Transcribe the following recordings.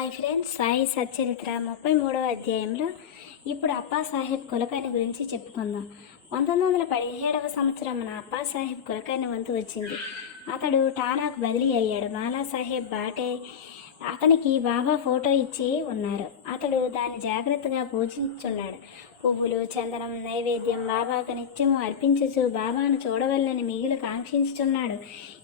Hi friends Sai Satcharitra ముప్పై మూడవ అధ్యాయంలో ఇప్పుడు అప్పా సాహెబ్ కులకర్ణి గురించి చెప్పుకుందాం. పంతొమ్మిది వందల పదిహేడవ సంవత్సరం మన అప్పా సాహెబ్ కులకర్ణి వంతు వచ్చింది. అతడు టానాకు బదిలీ అయ్యాడు. బాలా సాహెబ్ బాటే అతనికి బాబా ఫోటో ఇచ్చి ఉన్నారు. అతడు దాన్ని జాగ్రత్తగా పూజించున్నాడు పువ్వులు చందనం నైవేద్యం బాబాకు నిత్యము అర్పించుచు బాబాను చూడవల్లని మిగిలి కాంక్షించుచున్నాడు.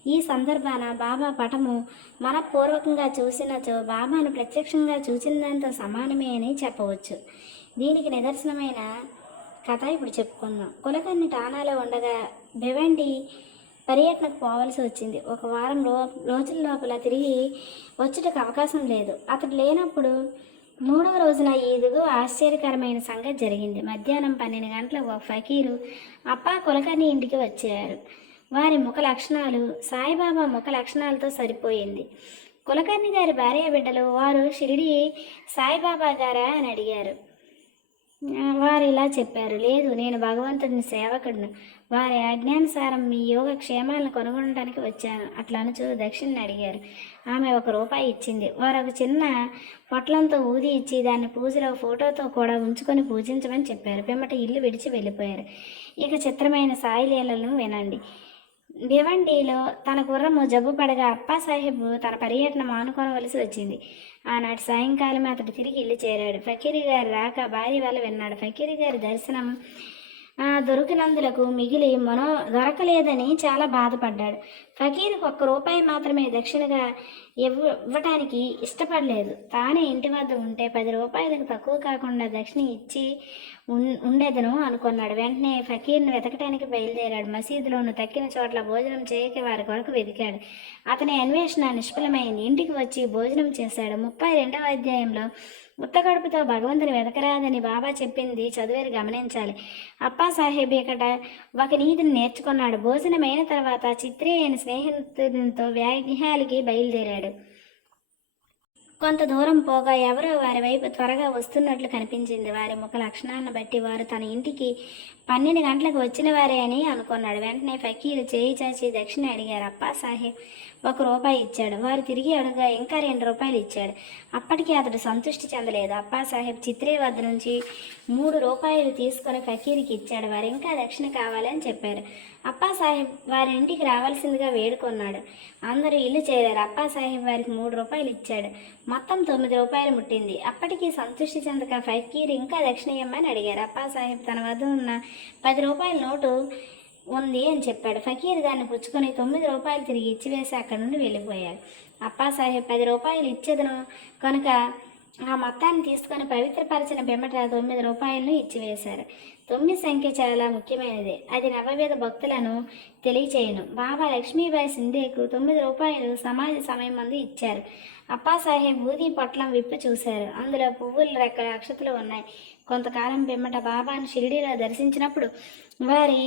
ఈ సందర్భాన బాబా పటము మనపూర్వకంగా చూసినచో బాబాను ప్రత్యక్షంగా చూసిన దాంతో సమానమే అని చెప్పవచ్చు. దీనికి నిదర్శనమైన కథ ఇప్పుడు చెప్పుకుందాం. కులకర్ణి టానాలో ఉండగా భివండి పర్యటనకు పోవలసి వచ్చింది. ఒక వారం రో రోజుల లోపల తిరిగి వచ్చుటకు అవకాశం లేదు. అతడు లేనప్పుడు మూడవ రోజున ఇదిగో ఆశ్చర్యకరమైన సంగతి జరిగింది. మధ్యాహ్నం పన్నెండు గంటల ఒక ఫకీరు అప్పా కులకర్ణి ఇంటికి వచ్చారు. వారి ముఖ లక్షణాలు సాయిబాబా ముఖ లక్షణాలతో సరిపోయింది. కులకర్ణి గారి భార్య బిడ్డలు వారు షిరిడి సాయిబాబా గారా? అని అడిగారు. వారు ఇలా చెప్పారు. లేదు నేను భగవంతుడిని సేవకుడును. వారి ఆజ్ఞానుసారం మీ యోగ క్షేమాలను కనుగొనడానికి వచ్చాను. అట్లా అనుచూ దక్షిణని అడిగారు. ఆమె ఒక రూపాయి ఇచ్చింది. వారు ఒక చిన్న పొట్లంతో ఊది ఇచ్చి దాన్ని పూజలో ఫోటోతో కూడా ఉంచుకొని పూజించమని చెప్పారు. పిమ్మట ఇల్లు విడిచి వెళ్ళిపోయారు. ఇక చిత్రమైన సాయిలీలను వినండి. భివండిలో తన గుర్రము జబ్బు పడగా అప్పా సాహెబ్ తన పర్యటన మానుకోనవలసి వచ్చింది. ఆనాటి సాయంకాలం అతడు తిరిగి ఇల్లు చేరాడు. ఫకీరి గారి రాక భార్య వల్ల విన్నాడు. ఫకీరి గారి దర్శనం దొరికినందులకు మిగిలి మనో దొరకలేదని చాలా బాధపడ్డాడు. ఫకీర్కి ఒక్క రూపాయి మాత్రమే దక్షిణగా ఇవ్వ ఇవ్వటానికి ఇష్టపడలేదు. తానే ఇంటి వద్ద ఉంటే పది రూపాయలకు తక్కువ కాకుండా దక్షిణ ఇచ్చి ఉన్- ఉండేదను అనుకున్నాడు. వెంటనే ఫకీర్ను వెతకటానికి బయలుదేరాడు. మసీదులోను తక్కిన చోట్ల భోజనం చేయక వారి కొరకు వెతికాడు. అతని అన్వేషణ నిష్ఫలమైంది. ఇంటికి వచ్చి భోజనం చేశాడు. ముప్పై రెండవ అధ్యాయంలో ఉత్తగడుపుతో భగవంతుని వెతకరాదని బాబా చెప్పింది చదివేరు గమనించాలి. అప్పా సాహెబ్ ఇక్కడ ఒక నీతిని నేర్చుకున్నాడు. భోజనమైన తర్వాత చిత్రి అయిన స్నేహితునితో వ్యాగ్యాలకి బయలుదేరాడు. కొంత దూరం పోగా ఎవరో వారి వైపు త్వరగా వస్తున్నట్లు కనిపించింది. వారి ముఖ లక్షణాలను బట్టి వారు తన ఇంటికి పన్నెండు గంటలకు వచ్చిన వారే అని అనుకున్నాడు. వెంటనే ఫకీరు చేయి చాచి దక్షిణ అడిగారు. అప్పా సాహెబ్ ఒక రూపాయి ఇచ్చాడు. వారు తిరిగి అడుగా ఇంకా రెండు రూపాయలు ఇచ్చాడు. అప్పటికి అతడు సంతృష్టి చెందలేదు. అప్పా సాహెబ్ చిత్రే వద్ద నుంచి మూడు రూపాయలు తీసుకొని ఫకీర్కి ఇచ్చాడు. వారు ఇంకా దక్షిణ కావాలని చెప్పారు. అప్పా సాహెబ్ వారి ఇంటికి రావాల్సిందిగా వేడుకొన్నాడు. అందరూ ఇల్లు చేరారు. అప్పా సాహెబ్ వారికి మూడు రూపాయలు ఇచ్చాడు. మొత్తం తొమ్మిది రూపాయలు ముట్టింది. అప్పటికి సంతృష్టి చెందక ఫకీర్ ఇంకా దక్షిణ అడిగారు. అప్పా సాహెబ్ తన వద్ద ఉన్న పది రూపాయల నోటు ఉంది అని చెప్పాడు. ఫకీర్ దాన్ని పుచ్చుకొని తొమ్మిది రూపాయలు తిరిగి ఇచ్చివేసి అక్కడి నుండి వెళ్ళిపోయాడు. అప్పా సాహెబ్ పది రూపాయలు ఇచ్చేదను కనుక ఆ మొత్తాన్ని తీసుకొని పవిత్రపరిచిన పిమ్మట తొమ్మిది రూపాయలను ఇచ్చివేశారు తొమ్మిది సంఖ్య చాలా ముఖ్యమైనది. అది నవవేద భక్తులను తెలియచేయను. బాబా లక్ష్మీబాయి సింధేకు తొమ్మిది రూపాయలు సమాధి సమయం ముందు ఇచ్చారు. అప్పాసాహెబ్ ఊది పొట్లం విప్పి చూశారు. అందులో పువ్వుల రెక్కల అక్షతలు ఉన్నాయి. కొంతకాలం పిమ్మట బాబాను షిరిడీలో దర్శించినప్పుడు వారి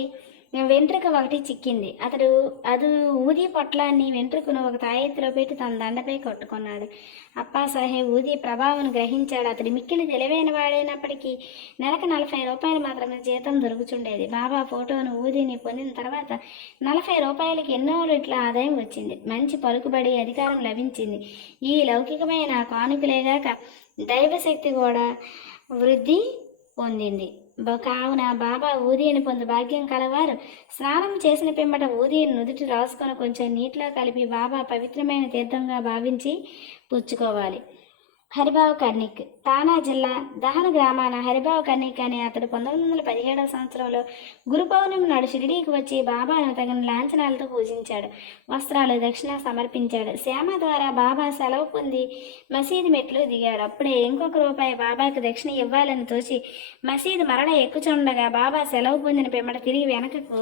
వెంట్రుక ఒకటి చిక్కింది. అతడు అది ఊది పొట్లాన్ని వెంట్రుకను ఒక తాయెత్తులో పెట్టి తన దండపై కొట్టుకున్నాడు. అప్పా సాహెబ్ ఊది ప్రభావం గ్రహించాడు. అతడు మిక్కిలి తెలివైన వాడైనప్పటికీ నెలకు నలభై రూపాయలు మాత్రమే జీతం దొరుకుచుండేది. బాబా ఫోటోను ఊదిని పొందిన తర్వాత నలభై రూపాయలకి ఎన్నో రెట్ల ఆదాయం వచ్చింది. మంచి పలుకుబడి అధికారం లభించింది. ఈ లౌకికమైన కానుకలేగాక దైవశక్తి కూడా వృద్ధి పొందింది. కావున బాబా ఊదిని పొందు భాగ్యం కలవారు. స్నానం చేసిన పిమ్మట ఊదిని నుదుటి రాసుకొని కొంచెం నీటిలో కలిపి బాబా పవిత్రమైన తీర్థంగా భావించి పుచ్చుకోవాలి. హరిబాబు కర్ణిక్. తానా జిల్లా దహన గ్రామాన హరిబాబు కర్ణిక్ అనే అతడు పంతొమ్మిది వందల పదిహేడవ సంవత్సరంలో గురు పౌర్ణమి నాడు షిరిడీకి వచ్చి బాబాను తగిన లాంఛనాలతో పూజించాడు. వస్త్రాలు దక్షిణ సమర్పించాడు. శ్యామ ద్వారా బాబా సెలవు పొంది మసీదు మెట్లు దిగాడు. అప్పుడే ఇంకొక రూపాయి బాబాకు దక్షిణ ఇవ్వాలని తోచి మసీదు మరణ ఎక్కుచుండగా బాబా సెలవు పొందిన పిమ్మట తిరిగి వెనకకు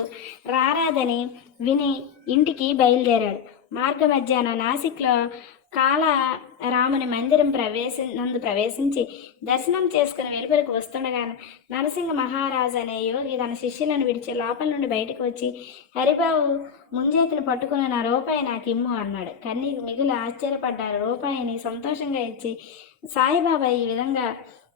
రారాదని విని ఇంటికి బయలుదేరాడు. మార్గ మధ్యాహ్నం నాసిక్లో కాల రాముని మందిరం ప్రవేశి నందు ప్రవేశించి దర్శనం చేసుకుని వెలుపలికి వస్తుండగా నరసింహ మహారాజు అనే యోగి తన శిష్యులను విడిచి లోపల నుండి బయటకు వచ్చి హరిబాబు ముంజేతిని పట్టుకుని నా రూపాయి నాకు ఇమ్ము అన్నాడు. కన్నీరు మిగులు ఆశ్చర్యపడ్డారు. రూపాయిని సంతోషంగా ఇచ్చి సాయిబాబా ఈ విధంగా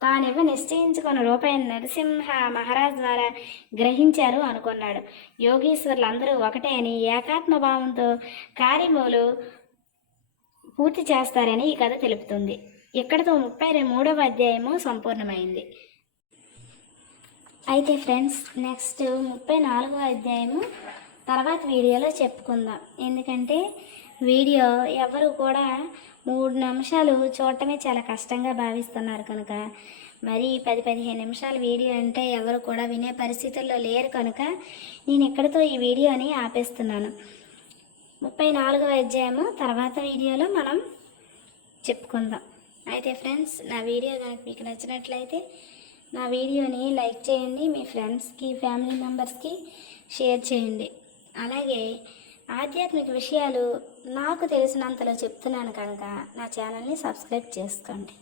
తానివ్వ నిశ్చయించుకున్న రూపాయిని నరసింహ మహారాజ్ ద్వారా గ్రహించారు అనుకున్నాడు. యోగీశ్వరులు అందరూ ఒకటే అని ఏకాత్మ భావంతో కార్యములు పూర్తి చేస్తారని ఈ కథ తెలుపుతుంది. ఇక్కడతో ముప్పై మూడవ అధ్యాయము సంపూర్ణమైంది. అయితే ఫ్రెండ్స్ నెక్స్ట్ ముప్పై నాలుగో అధ్యాయము తర్వాత వీడియోలో చెప్పుకుందాం. ఎందుకంటే వీడియో ఎవరు కూడా మూడు నిమిషాలు చూడటమే చాలా కష్టంగా భావిస్తున్నారు కనుక మరి పది పదిహేను నిమిషాల వీడియో అంటే ఎవరు కూడా వినే పరిస్థితుల్లో లేరు కనుక నేను ఇక్కడితో ఈ వీడియోని ఆపేస్తున్నాను. ముప్పై నాలుగవ అధ్యాయము. తర్వాత వీడియోలో మనం చెప్పుకుందాం. అయితే ఫ్రెండ్స్ నా వీడియో కనుక మీకు నచ్చినట్లయితే నా వీడియోని లైక్ చేయండి మీ ఫ్రెండ్స్కి ఫ్యామిలీ మెంబర్స్కి షేర్ చేయండి. అలాగే ఆధ్యాత్మిక విషయాలు నాకు తెలిసినంతలో చెప్తున్నాను కనుక నా ఛానల్ని సబ్స్క్రైబ్ చేసుకోండి.